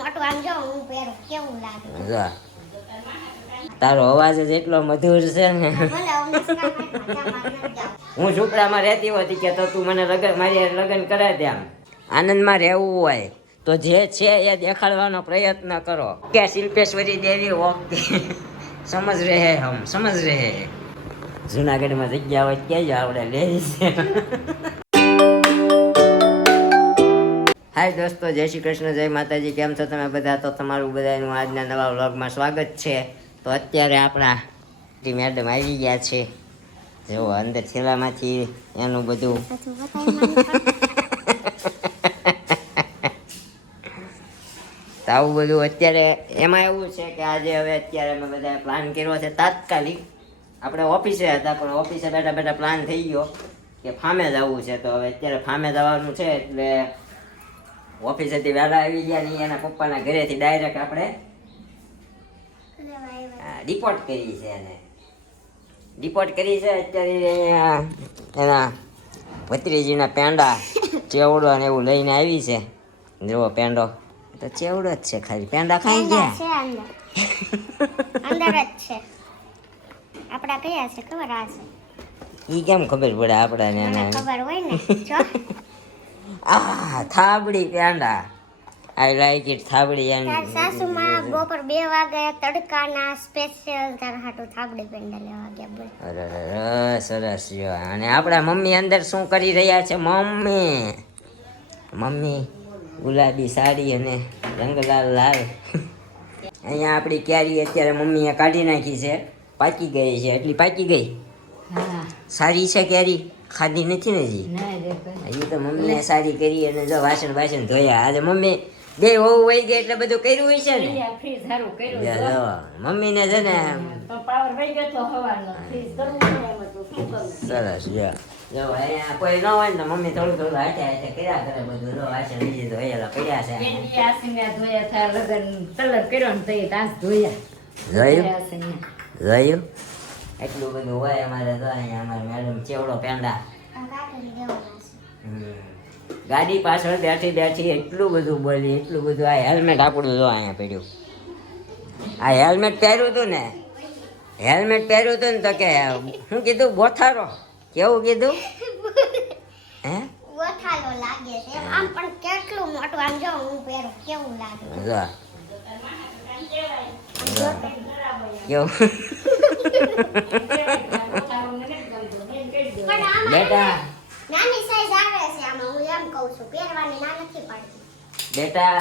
મોટું આમ જો હું પહેરું કેવું લાગે. જો તારો અવાજ જ એટલો મધુર છે ને. ભલે અમને મજામાં ન જાવ. હું ઝૂંપડામાં રહેતી હોતી કે તો તું મને મારી લગ્ન કરાવી દે. આમ આનંદમાં રહેવું હોય તો જે છે એ દેખાડવાનો પ્રયત્ન કરો કે શિલ્પેશ્વરી દેવી ઓકે સમજ રહે હમ સમજ રહે. જુનાગઢમાં જગ્યા હોય કેજો આપણે લઈ છે. હાય દોસ્તો, જય શ્રી કૃષ્ણ, જય માતાજી. કેમ છો તમે બધા? તો તમારું બધાનું આજના નવા વ્લોગમાં સ્વાગત છે. તો અત્યારે આપણા મેડમ આવી ગયા છે. જો અંદર થેલામાંથી એનું બધું તો આવું બધું અત્યારે એમાં એવું છે કે આજે હવે અત્યારે અમે બધા પ્લાન કર્યો છે તાત્કાલિક. આપણે ઓફિસે હતા પણ ઓફિસે બેઠા બેઠા પ્લાન થઈ ગયો કે ફામે જવું છે. તો હવે અત્યારે ફામે જવાનું છે એટલે ઓફિસેથી વહેલા આવી ગયા નહીં. એના પપ્પાના ઘરેથી ડાયરેક્ટ આપણે રિપોર્ટ કરી છે. એને રિપોર્ટ કરી છે. અત્યારે એના ભત્રીજીના પેંડા ચેવડો ને એવું લઈને આવી છે. જુઓ પેંડો તો ચેવડો જ છે, ખાલી પેંડા ખાઈ ગયા છે અંદર જ છે. આપડા કયા છે ખબર? આ છે. ઈ કેમ ખબર પડે આપડાને? મને ખબર હોય ને. જો આ થાબડી પેંડા, આઈ લાઈક ઇટ. થાબડી તાર સાસુમાં બપોર 2 વાગે તડકાના સ્પેશિયલ તાર હાટુ થાબડી પેંડા લેવા ગયા. બોલ. અરે સરસ જો. અને આપણા મમ્મી અંદર શું કરી રહ્યા છે? મમ્મી ગુલાબી સાડી અને રંગલાલ લાલ. અહીંયા આપણી કેરી અત્યારે મમ્મીએ કાઢી નાખી છે. પાકી ગઈ છે. એટલી પાકી ગઈ. સારી છે કેરી? ખાધી નથી ને હજી? હજી તો મમ્મીએ સારી કરી. અને જો વાસણ ધોયા. આજે મમ્મી બે વહુ વહી ગઈ એટલે બધું કર્યું હોય છે ને. મમ્મીને છે ને સરસ જો અહીંયા કોઈ ન હોય ને મમ્મી થોડું હાથે કર્યા કરે બધું. જો વાસણ બીજી ધોયેલા પડ્યા છે. જોયું એટલું બધું હોય અમારે. તો અહીંયા અમારે મેડમ ચેવડો પેંડા ગાડી પાછળ બેઠી એટલું બધું બોલી, એટલું બધું. આ હેલ્મેટ આપણું જો અહીંયા પડ્યું. આ હેલ્મેટ પહેર્યું હતું ને, તો કે શું કીધું? બોથારો. કેવું કીધું? હે બોથાલો લાગે છે આમ, પણ કેટલું મોટું આમ જો હું પહેરું કેવું લાગે. જો કેવું બેટા નાની સાઈઝ આવે છે આમાં. હું એમ કહું છું પહેરવાની ના નથી પડતી. બેટા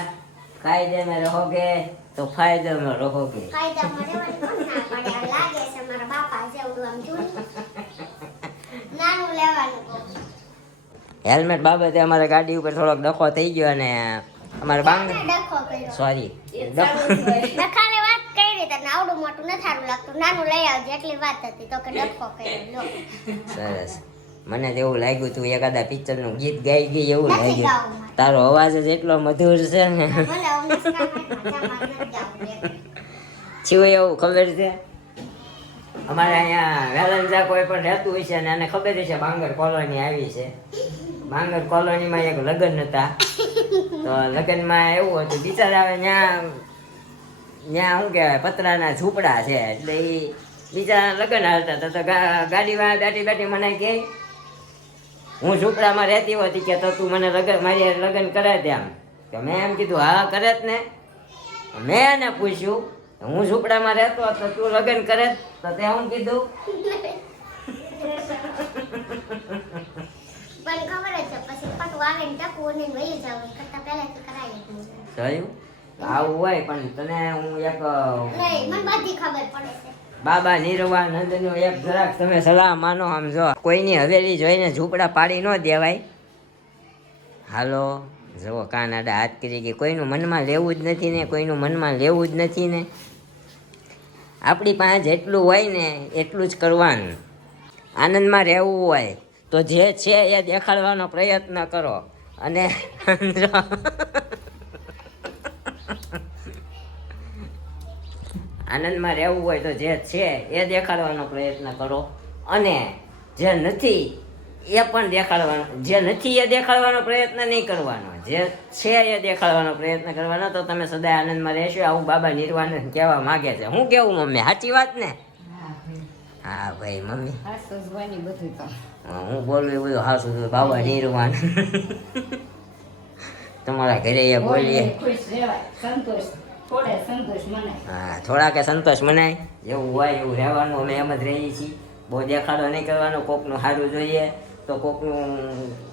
કાયદે में रहोगे तो फायदे में रहोगे. કાયદામાં રહેવાની કોણ ના પડે? આ લાગે છે મારા બાપા જેવડું આમ જૂનું નાનું લેવાનું કહું. હેલ્મેટ બાબતે અમારે ગાડી ઉપર થોડોક ડખો થઈ ગયો. અને અમારે બાંગ ડખો કર્યો. સોરી ડખાને વાત કરી તને આવડું મોટું ન સારું લાગતું, નાનું લઈ આવજે એટલી વાત હતી. તો કે ડખો કર્યો. લો સરસ. મને તો એવું લાગ્યું તું એકાદા પિક્ચરનું ગીત ગાઈ ગઈ એવું નથી લાગ્યું. ગાવું મારે. તારો અવાજ જ એટલો મધુર છે ને. ભલે અમને મજામાં ન જાવ. શું એવું ખબર છે? અમારે અહીંયા વેલંજા કોઈ પણ રહેતું હોય છે અને એને ખબર છે બાંગર કોલોની આવી છે. બાંગર કોલોનીમાં એક લગ્ન હતા. તો લગ્નમાં એવું હતું, બિચારા આવે ત્યાં શું કહેવાય પતરાના ઝૂંપડા છે. એટલે એ બિચારા લગ્ન હાલતા હતા. તો ગાડીમાં બેઠી મને કહે હું ઝૂંપડામાં રહેતી હોતી કે તો તું મને મારી લગ્ન કરાવી દે. આમ તો મેં એમ કીધું હા કરે જ ને. મેં એને પૂછ્યું હું ઝૂંપડામાં રહેતો તો તું લગ્ન કરે? તો તે હું કીધું પણ ખબર જ છે પછી પટુ આવે ને ટકવું ને વહી જાવ કરતા પહેલાથી કરાવી દીધું. જોયું? આવું હોય. પણ તને હું એક નહીં, મને બધી ખબર પડે છે. બાબા નિર્વાનંદનો એક જરાક તમે સલાહ માનો. આમ જો કોઈની હવેલી જોઈને ઝૂંપડા પાડી ન દેવાય. હાલો જુઓ કાનાડા હાથ કરી કે કોઈનું મનમાં લેવું જ નથી ને, કોઈનું મનમાં લેવું જ નથી ને. આપણી પાસે જેટલું હોય ને એટલું જ કરવાનું. આનંદમાં રહેવું હોય તો જે છે એ દેખાડવાનો પ્રયત્ન કરો. અને આનંદમાં રહેવું હોય તો જે છે એ દેખાડવાનો પ્રયત્ન કરો. અને જે નથી એ પણ દેખાડવાનો, જે નથી એ દેખાડવાનો પ્રયત્ન નહીં કરવાનો, જે છે એ દેખાડવાનો પ્રયત્ન કરવાનો. તો તમે સદાય આનંદમાં રહેશો. આવું બાબા નિર્વાણ કહેવા માંગે છે. હું કેવું મમ્મી, સાચી વાત ને? હા ભાઈ મમ્મી, હું બોલું એ બધું હાસું. બાબા નિર્વાણ તમારા ઘરે એ બોલીએ. હા, થોડા કે સંતોષ મનાય, જેવું હોય એવું રહેવાનું. અમે એમ જ રહીએ છીએ. બહુ દેખાડો નહીં કરવાનો. કોકનું સારું જોઈએ તો કોકનું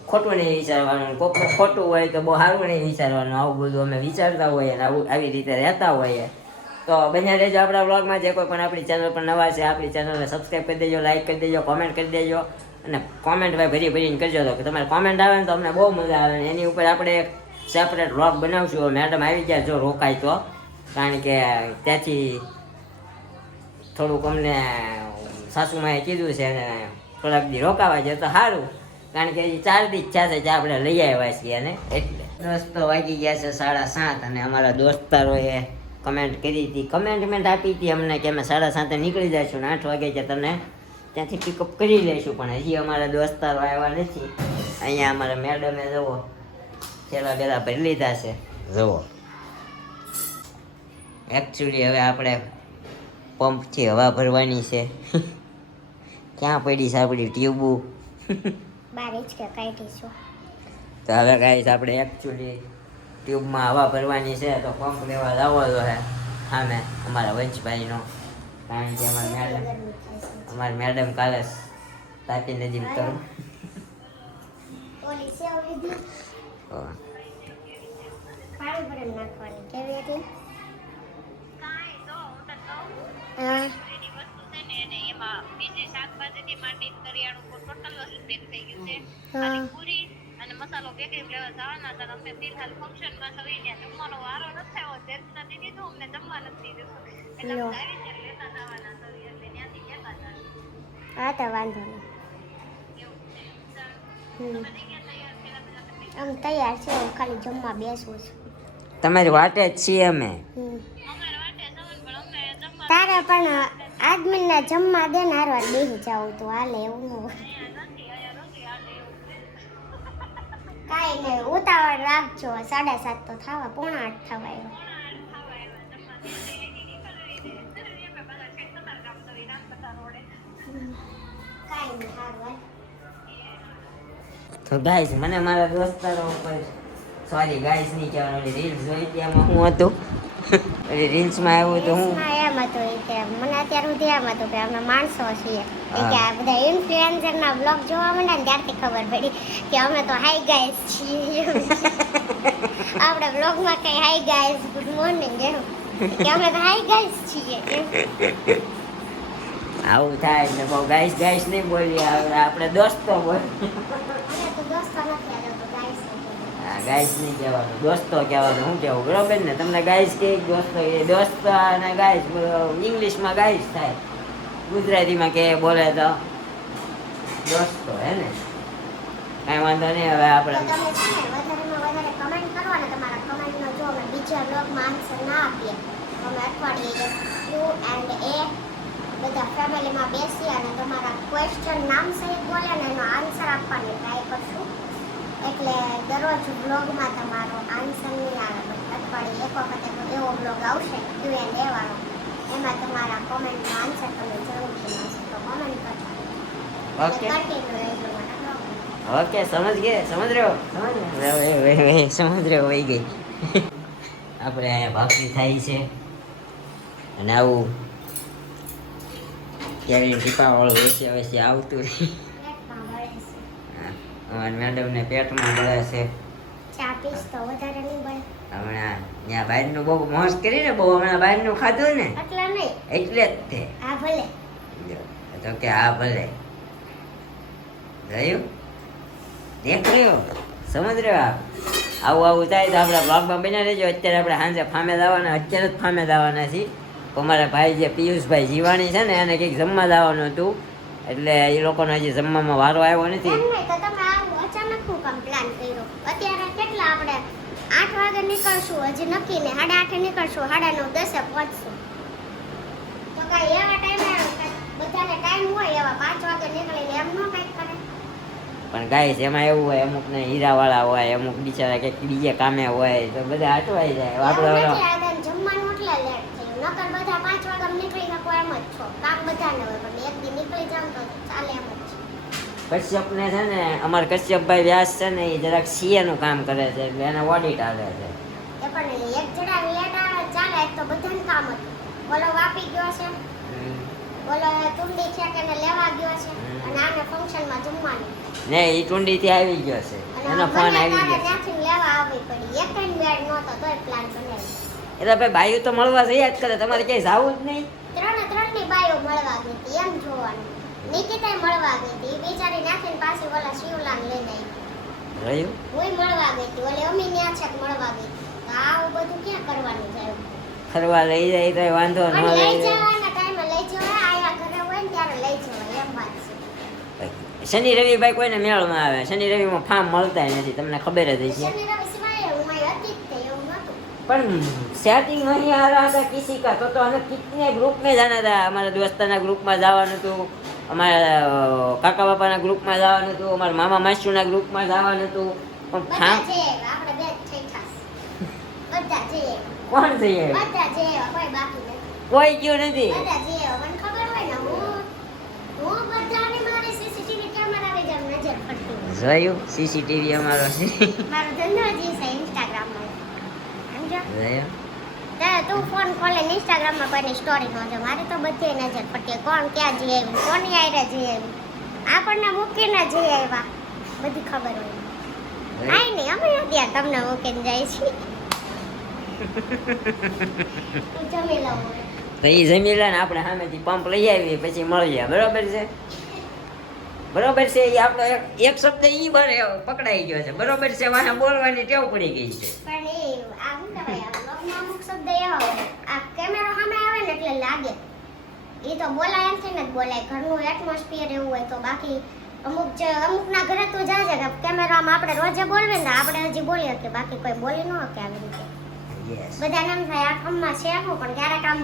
ખોટું નહીં વિચારવાનું, કોકનું ખોટું હોય તો બહુ સારું નહીં વિચારવાનું. આવું બધું અમે વિચારતા હોઈએ અને આવી રીતે રહેતા હોઈએ. તો બન્યા રહેજો આપણા વ્લોગમાં. જે કોઈ પણ આપણી ચેનલ પર નવા છે, આપણી ચેનલને સબસ્ક્રાઈબ કરી દેજો, લાઈક કરી દેજો, કોમેન્ટ કરી દેજો. અને કોમેન્ટ ભાઈ ભરીને કરજો. તો કે તમારે કોમેન્ટ આવે ને તો અમને બહુ મજા આવે. ને એની ઉપર આપણે એક સેપરેટ વ્લોગ બનાવશું. મેડમ આવી ગયા જો રોકાય તો, કારણ કે ત્યાંથી થોડુંક અમને સાસુમાએ કીધું છે ને થોડાક દી રોકાવા છે તો સારું, કારણ કે હજી 4 દી ઈચ્છા છે જે આપણે લઈ આવ્યા છીએ. અને એટલે દોસ્તો વાગી ગયા છે 7:30 અને અમારા દોસ્તારોએ કમેન્ટ કરી હતી, કમેન્ટમેન્ટ આપી હતી અમને કે અમે 7:30 નીકળી જઈશું ને 8 વાગે કે તને ત્યાંથી પિકઅપ કરી લઈશું. પણ હજી અમારા દોસ્તારો આવ્યા નથી. અહીંયા અમારા મેડમે જુઓ છેલ્લા બેલા ભરી લીધા છે. જુઓ એકચ્યુઅલી હવે આપણે પંપથી હવા ભરવાની છે. ક્યાં પડી છે આપણી ટ્યુબુ? તો હવે ગાઈસ આપણે એકચ્યુઅલી ટ્યુબમાં હવા ભરવાની છે. તો પંપ લેવા લાવો તો હે સામે અમારા વંશભાઈનો, કારણ કે અમારી મેડમ કાલે તાપી નજીક કરું. મસાલો બેકરી લેવા જવાના હતા. અમે ફિલહાલ ફંક્શનમાં સવી ત્યાં જમવાનો વારો નથી આવ્યો. જેટલા નથી દીધું અમને જમવા નથી દીધું. એટલે અમે આવી ત્યાં લેતા જવાના હતા. એટલે ત્યાંથી લેતા હતા. હા તો વાંધો નહીં. આમ તૈયાર છે, ખાલી જમવા બેસવું છે. તમારી વાટે જ છીએ અમે. તારે પણ આદમીને જમવા દે ને હારવાર બેસી જાવ તો હાલે, એવું ન હોય. કાંઈ નહીં, ઉતાવળ રાખજો. 7:30 તો થવા, 7:45 થવા આવ્યો. તો ગાઈસ મને મારા દોસ્તારો ઉપર, સોરી ગાઈસ નહીં કહેવાનું, રીલ્સ જોઈ હતી એમાં હું હતું. એટલે રીલ્સમાં આવ્યું તો હું એમ હતું કે મને અત્યાર સુધી એમ હતું કે અમે માણસો છીએ. કે આ બધા ઇન્ફ્લુએન્સરના બ્લોગ જોવા માંડ્યા ને ત્યારથી ખબર પડી કે અમે તો હાઈ ગાઈસ છીએ. આપણે બ્લોગમાં કઈ હાઈ ગાઈસ, ગુડ મોર્નિંગ એમ કે અમે તો હાઈ ગાઈસ છીએ. આવું થાય એટલે બહુ ગાઈસ ગાઈસ નહીં બોલીએ, આપણે દોસ્તો બોલીએ. ગાઈસ નહીં કહેવાનું, દોસ્તો કહેવાનું. શું કહેવું બરોબર ને? તમને ગાઈસ કે દોસ્તો, એ દોસ્તો અને ગાઈસ ઇંગ્લિશમાં ગાઈસ થાય, ગુજરાતીમાં કે બોલે તો દોસ્તો, હે ને? કાંઈ વાંધો નહીં. હવે આપણે વધારે કમેન્ટ કરો ને, તમારા કમેન્ટનો જો અમે બીજા બ્લોગમાં આન્સર ના આપીએ તો અમે અઠવાડિયે Q&A બધા ફેમિલીમાં બેસી અને તમારા ક્વેશ્ચન નામ સહિત બોલે ને એનો આન્સર આપવાની ટ્રાય કરશું. એટલે દરરોજ બ્લોગમાં તમારો આન્સર નહીં આવે, અઠવાડિયે એક વખત એવો બ્લોગ આવશે Q&A વાળો, એમાં તમારા કોમેન્ટનો આન્સર તમે જરૂરથી મળશે. તો કોમેન્ટ કરતા ઓકે કન્ટિન્યુ રહેજો મારા બ્લોગમાં. ઓકે, સમજ રહ્યો વહી ગઈ. આપણે અહીંયા ભાખરી થાય છે અને આવું કેરી ટીપાવાળું વચ્ચે આવતું રહે. અમારા મેડમને પેટમાં બળે છે. ચા પીસ તો વધારે નહીં બળે. હમણાં ત્યાં બહારનું બહુ મોજ કરીને બહુ હમણાં બહારનું ખાધું ને એટલા નહીં, એટલે જ તે. હા ભલે. તો કે હા ભલે. જોયું? દેખ રહ્યો? સમજ રહ્યો? આવું થાય તો આપણા બ્લોગમાં બન્યા રહેજો. અત્યારે આપણે સાંજે ફામે જવાના, અત્યારે જ ફામે જવાના છીએ. અમારા ભાઈ જે પિયુષભાઈ જીવાણી છે ને એને કંઈક જમવા જવાનું હતું, એટલે એ લોકોને હજી જમવામાં વારો આવ્યો નથી. એમ નહીં તો તમે આવું અચાનક શું કામ પ્લાન કર્યો? અત્યારે કેટલા આપણે 8 વાગે નીકળશું, હજી નક્કી ને 8:30 નીકળશું, 9:30 10 પહોંચશું. તો કાંઈ એવા ટાઈમે બધાને ટાઈમ હોય એવા 5 વાગે નીકળીને એમ ન કંઈક કરે. પણ ગાઈસ એમાં એવું હોય, અમુક ને હીરાવાળા હોય, અમુક બિચારા કંઈક બીજે કામે હોય તો બધા અટવાઈ જાય. આપણે એવું ઓલો નથી, આ તને જમવાનું એટલે લેટ થયું. નકર બધા 5 વાગ્યામાં નીકળી શકો એમ જ છો. કામ બધાને હોય, પણ એક દી નીકળી જાવ તો ચાલે એમ જ છે. કશ્યપને છે ને, અમારા કશ્યપભાઈ વ્યાસ છે ને, એ જરાક સીએ નું કામ કરે છે, એટલે એને ઓડિટ આવે છે. એ પણ એક જણા લેટ આવે ચાલે, એક તો બધાને કામ હતું. ઓલો વાપી ગયો છે, ઓલો તુંડી છે કે એને લેવા ગયો છે, અને આને ફંક્શનમાં જમવાનું. ને એ ટુંડી થી આવી ગયો છે, અને એનો ફોન મને આવી તારે ગયો છે. ત્યાંથી લેવા આવી પડી. એક જ વેળ નહોતો તોય પ્લાન બનાવ્યો. એટલે ભાઈ બાયું તો મળવા જઈ જ કરે, તમારે ક્યાંય જવું જ નહીં. ત્રણની બાઈઓ મળવા ગઈ હતી એમ જોવાનું. નિકિતાય મળવા ગઈ હતી. એ બિચારી નાખીને પાછી ઓલા શિવલાને લઈને આવી. રહ્યું હુંય મળવા ગઈ હતી. ઓલી અમી ન્યા છે કે મળવા ગઈ હતી. તો આવું બધું ક્યાં કરવાનું છે? ફરવા લઈ જાય તો વાંધો ન પણ લઈ લઈ જાય. જવાના ટાઈમે લઈ જવાય. આયા ઘરે હોય ને ત્યારે લઈ જવાય એમ વાત છે. શનિ રવિ ભાઈ કોઈને મેળમાં આવે, શનિ રવિમાં ફાર્મ મળતા નથી, તમને ખબર જ હશે. શનિ રવિ સિવાય હું અહીં હતી જ તે એવું નહોતું. પણ સેટિંગ નહીં आ रहा था किसी का, तो हमें कितने ग्रुप में जाना था. हमारे दोस्ताना ग्रुपમાં જવાનું હતું, અમારા કાકા બાપાના ગ્રુપમાં જવાનું હતું, અમારા મામા માસીના ગ્રુપમાં જવાનું હતું. પણ બધા ફાર્મ જઈએ આપણે બે જ થઈ થાસ. બધા જઈએ. કોણ જઈએ? બધા જઈએ કોઈ બાકી નથી. કોઈ ગયું નથી. બધા જઈએ. મને ખબર હોય ને હું બધાને મારી સીસીટીવી કેમેરા ની જેમ નજર પડતી હોય. જોયું સીસીટીવી અમારો છે. મારો ધંધો જ છે ઇન્સ્ટાગ્રામ માં. સમજો? જોયું ત્યારે તું ફોન ખોલીને ઇન્સ્ટાગ્રામ માં કોઈની સ્ટોરી નો જો. મારી તો બધી નજર પડતી હોય. કોણ ક્યાં જઈ આવ્યું, કોની આયરે જઈ આવ્યું, આપણને મૂકીને જઈ આવ્યા, બધી ખબર હોય. આય નહીં અમે અત્યારે તમને મૂકીને જાય છે. તું જમી લઉં. તો એ જમી લે ને આપણે સામેથી પંપ લઈ આવીએ, પછી મળીએ. બરોબર છે, બરોબર છે. એ આપણો એક શબ્દ ઈ બારે પકડાઈ ગયો છે. બરોબર છે, વાહ બોલવાની ટેવ પડી ગઈ છે. પણ એ આ શું કહેવાય, આ લોકમાં અમુક શબ્દ એવા હોય, આ કેમેરો સામે આવે ને એટલે લાગે. એ તો બોલાય એમ થઈને જ બોલાય. ઘરનું એટમોસ્ફિયર એવું હોય તો. બાકી અમુકના ઘરે તું જાજે કે કેમેરામાં આપણે રોજે બોલવે ને, આપણે હજી બોલીએ કે બાકી કોઈ બોલી ન શકે આવી રીતે. યસ, બધાને એમ થાય આ કામમાં છે શું, પણ ક્યારેક આમ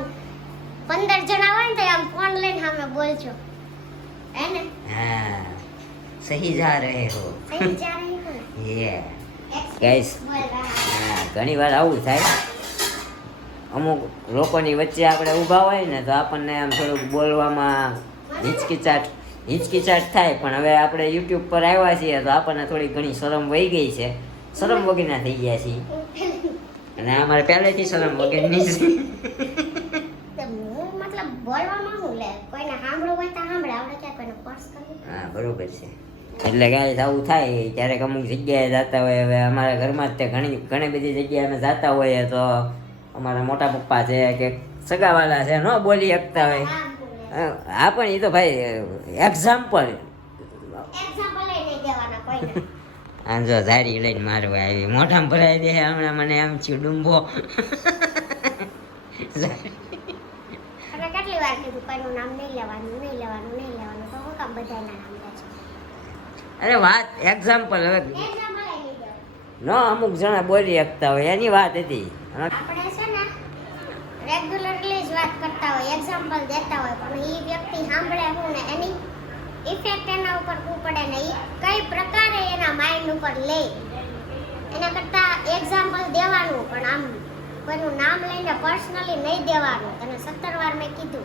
15 જણા હોય ને તો આમ ફોન લઈને સામે બોલજો હે ને. હા સહી જા રહે હો. સહી જા રહી હો ને. યે Experience Guys. બોલ રહા હૈ. હા, ઘણી વાર આવું થાય. અમુક લોકોની વચ્ચે આપણે ઊભા હોય ને તો આપણને આમ થોડુંક બોલવામાં હિચકિચાટ થાય. પણ હવે આપણે યુટ્યુબ પર આવ્યા છીએ તો આપણને થોડી ઘણી શરમ વહી ગઈ છે. શરમ વગરના થઈ ગયા છીએ, અને અમારે પહેલેથી શરમ વગરની છે. તો હું મતલબ બોલવામાં હું લે કોઈને સાંભળવું હોય તો સાંભળે, આપણે ક્યાં કોઈને ફોર્સ કરવું. હા બરોબર છે. એટલે ગાઈસ આવું થાય ક્યારેક. અમુક જગ્યાએ જતા હોય, હવે અમારા ઘરમાં જ તે ઘણી બધી જગ્યાએ અમે જતા હોઈએ તો અમારા મોટા પપ્પા છે કે સગાવાલા છે, ન બોલી શકતા હોય. હા પણ એ તો ભાઈ એક્ઝામ્પલ. એક્ઝામ્પલ નહીં દેવાના કોઈને. આ જો ઝાડી લઈને મારવા આવી, મોઢામાં ભરાઈ દે હમણાં. મને એમ થયું ડુંબો. આપણે કેટલી વાર કીધું કોઈનું નામ નહીં લેવાનું, નહીં લેવાનું, નહીં લેવાનું, તો હું કામ બધાના નામ લે છે. અરે વાત એક્ઝામ્પલ. હવે એક્ઝામ્પલ નહીં દેવાનું. ન અમુક જણા બોલી શકતા હોય એની વાત હતી. આપણે છે ને રેગ્યુલરલી જ વાત કરતા હોય, એક્ઝામ્પલ દેતા હોય, પણ એ વ્યક્તિ સાંભળે હું ને એની ઇફેક્ટ એના ઉપર શું પડે ને એ કઈ પ્રકારે એના માઇન્ડ ઉપર લે, એના કરતા એક્ઝામ્પલ દેવાનું. પણ આમ કોઈનું નામ લઈને પર્સનલી નહીં દેવાનું. તને 17 વાર મેં કીધું.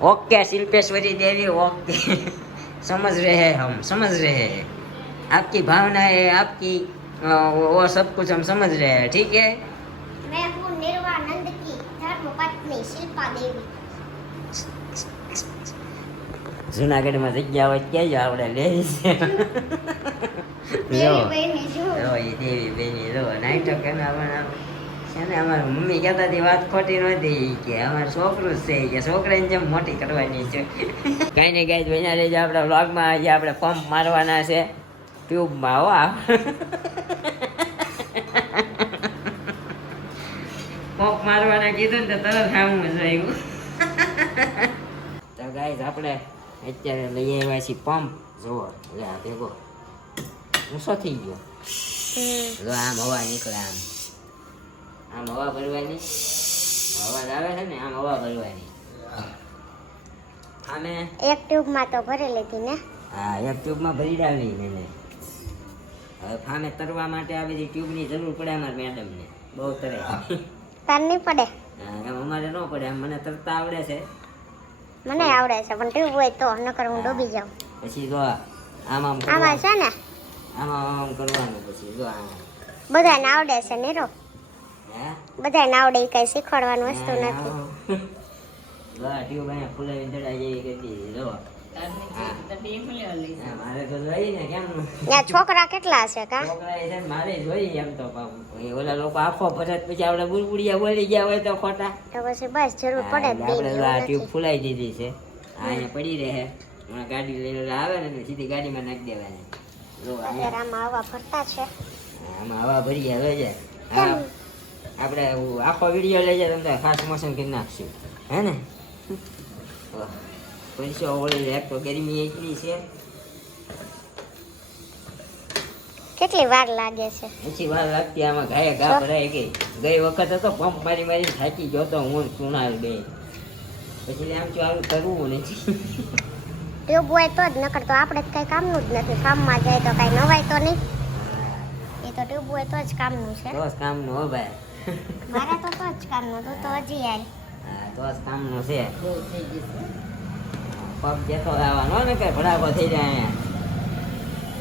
ओके शिल्पेश्वरी देवी, ओके समझ रहे हैं, हम समझ रहे हैं आपकी भावना है, आपकी वो सब कुछ हम समझ रहे हैं, ठीक है. मैं हूँ निर्वानंद की धर्म पत्नी शिल्पा देवी. જુનાગઢમાં જગ્યા હોય કહેજો, આપણે લઈ છે. દેવી બહેની જો. એ દેવી બેની રો નાઈટો કે છે ને. અમારા મમ્મી કહેતા હતી વાત ખોટી નહોતી, કે અમારે છોકરું જ છે, કે છોકરાને જેમ મોટી કરવાની છે. કાંઈ નહીં ગાય બન્યા રહેજો આપણા વ્લોગમાં. આજે આપણે પંપ મારવાના છે ટ્યુબમાં. હો પંપ મારવાના કીધું ને તો તરત સામું જોયું. તો ગાઈઝ આપણે અત્યારે લઈ આવ્યા છીએ પંપ. જુઓ લે આ ભેગો ઊંચો થઈ ગયો. જો આમ હવા નીકળે, આમ હવા ભરવાની. અવાજ આવે છે ને, આમ હવા ભરવાની. આમે એક ટ્યુબમાં તો ભરી લીધી ને. હા એક ટ્યુબમાં ભરી ડાલી એને. હવે ફામે તરવા માટે આ બધી ટ્યુબની જરૂર પડે અમારે મેડમને બહુ તરે તાર નહીં પડે એમ અમારે ન પડે એમ મને તરતા આવડે છે મને આવડે છે પણ ટ્યુબ હોય તો નકર હું ડૂબી જાઉં પછી જો આમ આમાં કરવાનું છે ને આમ કરવાનું પછી જો આમ બધાને આવડે છે નીરો હે બધાને આવડે એ કઈ શીખવાડવાની વસ્તુ નથી જો આ ટ્યુબ અહીંયા ફૂલાવીને ચડાઈ જેવી કરી દીધી જો મારે તો જોઈ ને કેમ ત્યાં છોકરા કેટલા છે કા છોકરા એ છે ને મારે જોઈ એમ તો એ ઓલા લોકો આખો ભરત પછી આપણે બુરબુડિયા બોલી ગયા હોય તો ખોટા તો પછી બસ જરૂર પડે જ આપણે નહીં આ એવું ટ્યુબ નથી. ફૂલાઈ દીધી છે આ અહીંયા પડી રહે હમણાં ગાડી લઈને આવે ને એટલે સીધી ગાડીમાં નાખી દેવાની જો અત્યારે આમાં હવા ભરતા છે આમાં હવા ભરી ગયા લઈ જાય હા આપણે આખો વિડીયો લઈ જાય તમને ખાસ મોશન કરી નાખશું હે ને પૈસો ઓળી એક તો ગરમી એટલી છે કેટલી વાર લાગે છે પછી વાર લાગતી આમાં ગાય ગા ભરાઈ ગઈ વખત હતો પંપ મારી મારી થાકી ગયો તો હું સુનાલ બે પછી આમ ચાલુ કરવું નથી ટ્યુબ હોય તો જ નકર તો આપણે કઈ કામનું જ નથી કામમાં જાય તો કઈ નવાય તો નહીં એ તો ટ્યુબ હોય તો જ કામનું છે તો જ કામનું હો ભાઈ મારે તો જ કામનું તું તો હજી આય હા તો જ કામનું છે પગ જેતો આવવાનો ને કે ભડાકો થઈ જાય અહીંયા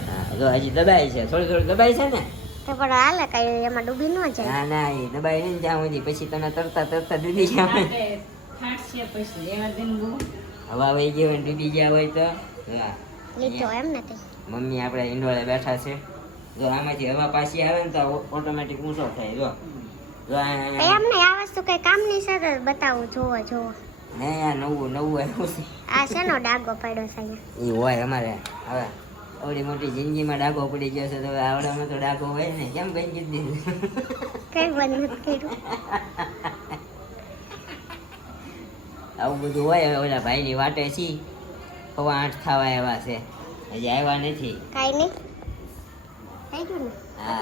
હા જો હજી દબાઈ છે થોડી થોડી દબાઈ છે ને તો પણ હાલે કઈ એમાં ડૂબી ન જાય ના ના એ દબાઈ નહીં ત્યાં સુધી પછી તમે તરતા તરતા ડૂબી ગયા હવા વહી ગઈ હોય ને ડૂબી ગયા હોય તો હા લીધો એમ નથી મમ્મી આપણે ઈંડોળે બેઠા છે જો આમાંથી હવા પાછી આવે ને તો ઓટોમેટિક ઊંચો થાય જો જો કઈ એમ નહીં આ વસ્તુ કઈ કામની છે તો બતાવું જોવો જોવો ને આ નવું નવું આવ્યું છે આ શેનો ડાઘો પડ્યો છે અહીંયા એ હોય અમારે હવે આવડી મોટી જિંદગીમાં ડાઘો પડી ગયો છે તો હવે આવડામાં તો ડાઘો હોય ને કેમ બંધ કરી દીધું કઈ બંધ નથી કર્યું આવું બધું હોય હવે ઓલા ભાઈની વાટે છી 8:15 થવા એવા છે હજી આવ્યા નથી કાઈ નહીં થઈ ગયું ને હા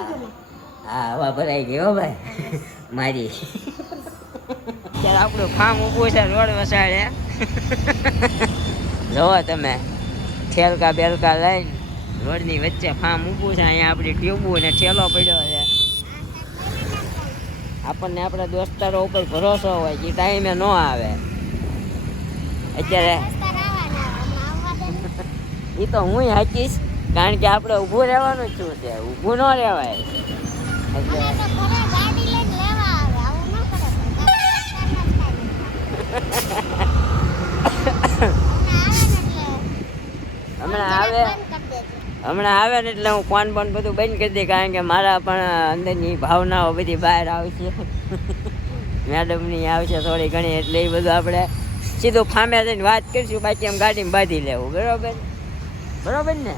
હા હવા ભરાઈ ગઈ હો ભાઈ મારી ત્યારે આપણું ફાર્મ ઊભું છે રોડ વસાડે જોવો તમે ઠેલકા બેલકા લઈને રોડની વચ્ચે ફાર્મ ઊભું છે અહીંયા આપણી ટ્યુબો ને ઠેલો પડ્યો છે આપણને આપણા દોસ્તારો ઉપર ભરોસો હોય કે ટાઈમે ન આવે અત્યારે એ તો હું હાકીશ કારણ કે આપણે ઊભું રહેવાનું જ શું છે ઊભું ન રહેવાય એટલે હમણાં આવે ને એટલે હું ફોન બોન બધું બંધ કરી દઈ કારણ કે મારા પણ અંદરની ભાવનાઓ બધી બહાર આવશે મેડમની આવશે થોડી ઘણી એટલે એ બધું આપણે સીધું ફામે જઈને વાત કરીશું બાકી એમ ગાડીમાં બાંધી લેવું બરોબર ને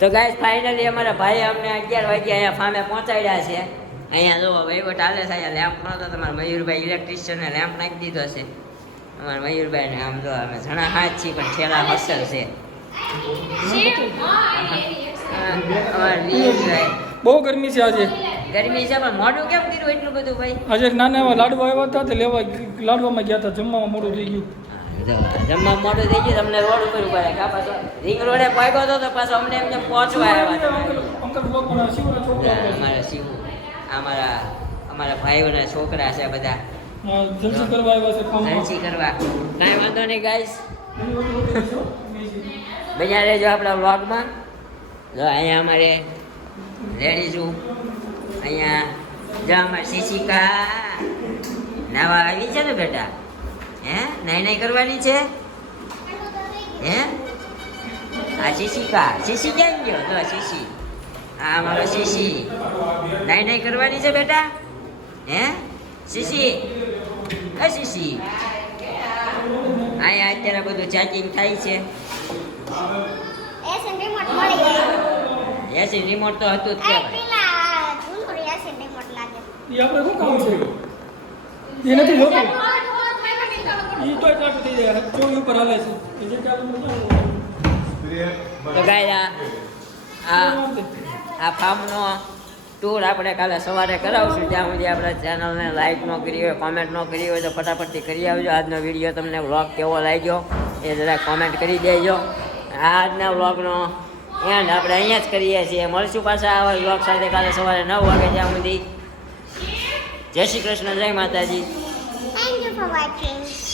તો ગાઈસ ફાઇનલી અમારા ભાઈ અમને 11 વાગે અહીંયા ફામે પહોંચાડ્યા છે અહીંયા જો વહીવટ હાલે છે અહીંયા લેમ્પ નહોતો તમારા મયુરભાઈ ઇલેક્ટ્રિશિયને લેમ્પ નાખી દીધો છે અમારા મયુરભાઈને આમ જો અમે ઘણા હાથ છીએ પણ છેલ્લા હસલ છે બહુ ગરમી છે આજે ગરમી છે પણ મોડું કેમ કર્યું એટલું બધું ભાઈ આજે નાના એવા લાડવા આવ્યા હતા તે લેવા લાડવામાં ગયા હતા જમવામાં મોડું થઈ ગયું જમવા મોડું થઈ ગયું તમને રોડ ઉપર ઉભા રાખ્યા પાછો રિંગ રોડે પહોંચ્યો હતો તો પાછો અમને એમ પહોંચવા આવ્યા અંકલ બ્લોગ બનાવે શિવના છોકરા અમારા શિવ અમારા ભાઈઓના છોકરા છે બધા જલસી કરવા આવ્યા છે ફાર્મમાં જલસી કરવા કાંઈ વાંધો નહીં ગાઈસ બન્યા રહેજો આપણા વ્લોગમાં જો અહીંયા અમારે લેડીઝું અહીંયા જો અમારે શિશિકા નાવા આવી છે ને બેટા હે નહીં કરવાની છે હે આ શિશિકા શીશી કેમ ગયો તો શીશી આ અમારો શીશી નહીં કરવાની છે બેટા હે શીશી એ શીશી અહીંયા અત્યારે બધું ચાર્જિંગ થાય છે એસન રિમોટ મળી ગયું એસી રિમોટ તો હતું જ કહેવાય પેલા જૂનું એસન રિમોટ લાગે એ આપણે શું કામ છે એ નથી જોતું એ તો ચાલુ થઈ જાય ચોવી ઉપર હાલે છે એ જે ચાલુ તો ગાય આ ફાર્મનો ટૂર આપણે કાલે સવારે કરાવશું જ્યાં સુધી આપણા ચેનલને લાઈક ન કરી હોય કોમેન્ટ ન કરી હોય તો ફટાફટથી કરી આવજો આજનો વિડીયો તમને વ્લોગ કેવો લાગ્યો એ જરા કોમેન્ટ કરી દેજો આજના વ્લોગનો એન્ડ આપણે અહીંયા જ કરીએ છીએ. મળશું પાછા આવા વ્લોગ સાથે કાલે સવારે 9 વાગે ત્યાં સુધી. જય શ્રી કૃષ્ણ, જય માતાજી. Thank you for watching.